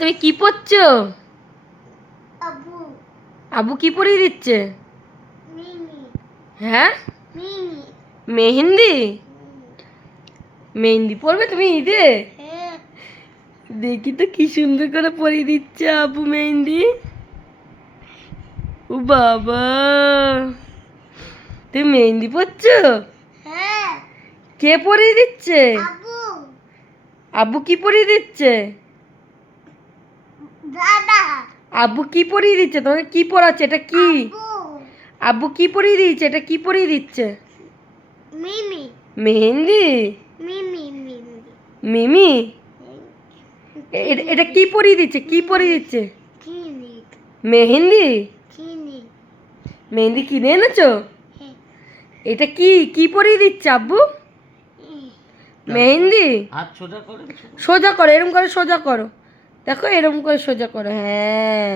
তুমি কি পড়ছো? আবু আবু কি পরিয়ে দিচ্ছে? মিমি হ্যাঁ, মিমি মেহেন্দি। মেহেন্দি পরবে তুমি ঈদে? হ্যাঁ দেখি তো কি সুন্দর করে পরিয়ে দিচ্ছে আবু মেহেন্দি। ও বাবা, তুমি মেহেন্দি পরছো? হ্যাঁ কে পরিয়ে দিচ্ছে? আবু আব্বু কি পরিয়ে দিচ্ছে? দাদা আব্বু কি পরিয়ে দিচ্ছে? তোমাকে কি পড়াচ্ছে? এটা কি? আবু আব্বু কি পরিয়ে দিচ্ছে? এটা কি পরিয়ে দিচ্ছে? মিমি মেহেন্দি। মিমি মিমি মিমি, এটা কি পরিয়ে দিচ্ছে? কি পরিয়ে দিচ্ছে? চিনি মেহেন্দি। চিনি মেহেন্দি কিনে এনেছো? হ্যাঁ এটা কি কি পরিয়ে দিচ্ছে আব্বু? মেহেন্দি। হাত সোজা করে সোজা করো, এরকম করে সোজা করো। দেখো এরকম করে সোজা করো। হ্যাঁ।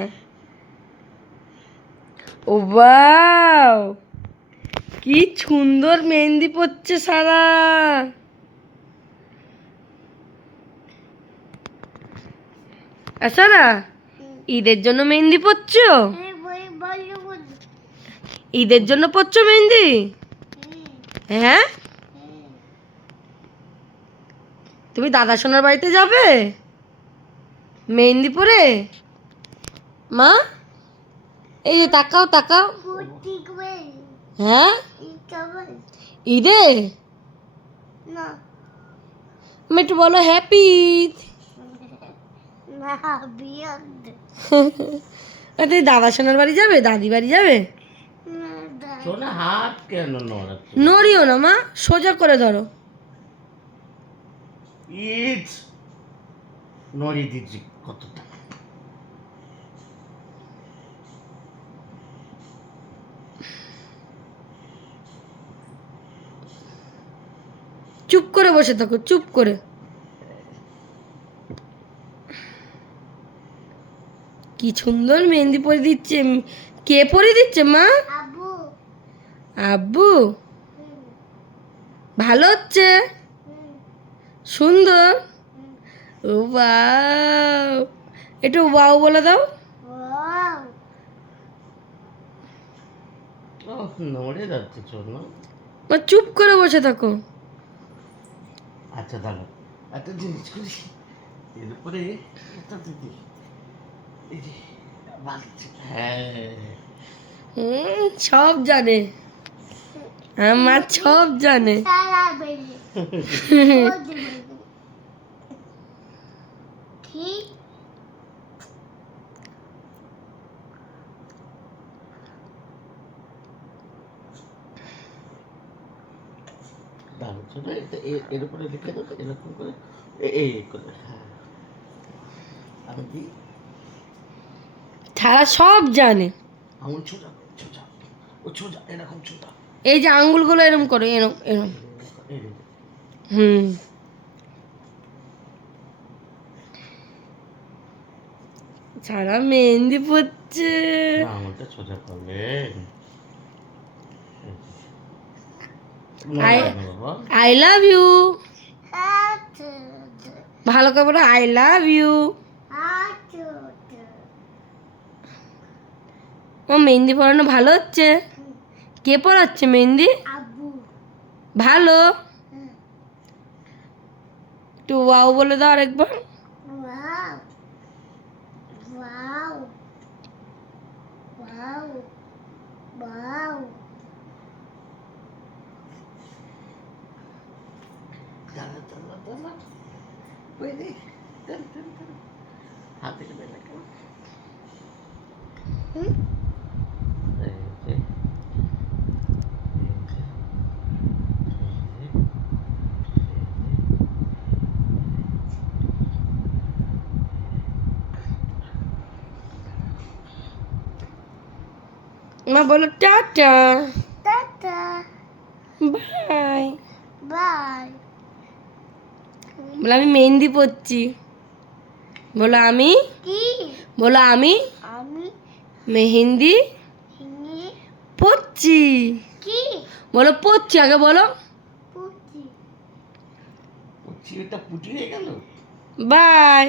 ও বাও, কি সুন্দর মেহেন্দি পড়ছে সারা। সারা, ঈদের জন্য মেহেন্দি পড়ছো? ঈদের জন্য পড়ছো মেহেন্দি? হ্যাঁ, তুমি দাদা সোনার বাড়িতে যাবে মেহেন্দি পরে? মা, এই যে তাকাও তাকাও। হ্যাঁ, ঈদে আমি একটু বলো হ্যাপি ঈদ। তুমি দাদা সোনার বাড়ি যাবে? দাদি বাড়ি যাবে? সোনা হাত কেন নড়াচ্ছে? নড়িও না মা, সোজা করে ধরো। ইট নড়িয়ে দিচ্ছি কতটা। চুপ করে বসে থাকো, চুপ করে। কি সুন্দর মেহেন্দি পরে দিচ্ছে। কে পরে দিচ্ছে মা? আবু আব্বু। ভালো হচ্ছে, সুন্দর। ও বাও, একটু বাও বলে দাও। ওয়াও ওহ, নড়ে যাচ্ছে সোনা। মা চুপ করে বসে থাকো। আচ্ছা দাঁড়াও, একটা জিনিস করি এর উপরে এটা দিদি, এই যে বালতি। হ্যাঁ, সব জানে, আমার সব জানে। সারা বেলে কি দাঁড়াও সোনা, এর উপরে লিখে দেবো এরকম করে, এই করে। হ্যাঁ, আমি কি তারা সব জানে। আঙুল ছোটা ছোটা, ও ছোটা এরকম ছোটা। এই যে আঙ্গুলগুলো এরম করো, এরম এরম। এই রে, হুম, সারা মেহেন্দি পড়ছে। না আঙুলটা সোজা করবে। আই বাবা আই লাভ ইউ। আচ্ছা ভালো করে বলো আই লাভ ইউ। আচ্ছা ও মেহেন্দি পরানো ভালো হচ্ছে? কে পরাচ্ছে মেহেন্দি? আবু ভালো। একটু ওয়াও বলে দাও আরেকবার। ওয়াও ওয়াও ওয়াও ওয়াও দাঁড়া দাঁড়া দাঁড়া, ওই রে, টান টান টান, হাতে বেলা কেন? হুম এই যে, এই যে, এই যে, মা বলো টাটা, টাটা বাই। বাই বলো আমি মেহেন্দি পরছি। বলো আমি, কি বলো আমি আমি মেহেন্দি হিন্দি পরছি। কি বলো পরছি, আগে বলো। পুচি ও চিড়েটা পুটি হয়ে গেল। বাই।